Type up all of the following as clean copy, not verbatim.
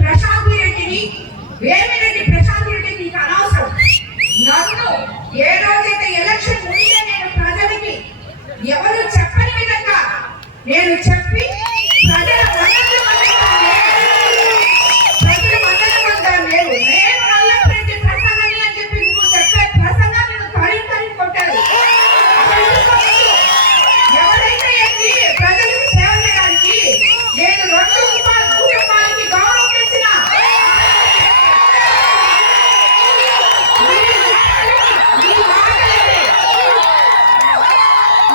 ప్రశాంత్ రెడ్డిని, వేమిరెడ్డి ప్రశాంత్ రెడ్డి నీకు అనవసరం. నన్ను ఏ రోజైతే ఎలక్షన్ ముందే నేను ప్రజలకి ఎవరు చెప్పని విధంగా నేను చెప్పి ప్రజల మద్దతు నేను నల్లపరెడ్డి ప్రసంగాన్ని అని చెప్పి నువ్వు చెప్పే ప్రసంగాన్ని తరిం కొట్టారు. ఎవరైతే ఏంటి ప్రజలకు సేవ చేయడానికి నేను 2 కుటుంబాలకి గౌరవం తెచ్చిన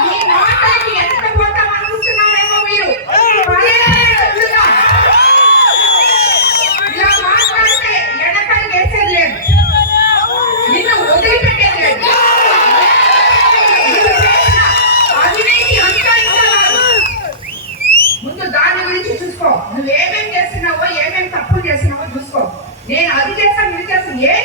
మీ మాటలకి ఎంత పోతాం అనుకుంటున్నారేమో మీరు. ఇలా మాట్లాడితే ఎడకలు వేసేది లేదు, నిన్ను వదిలిపెట్టేది లేదు. అవినీతి అంతా ముందు దాని గురించి చూసుకో. నువ్వేమేం చేస్తున్నావో, ఏమేమి తప్పులు చేస్తున్నావో చూసుకో. నేను అది చేస్తాను, ఇది చేస్తాను, ఏం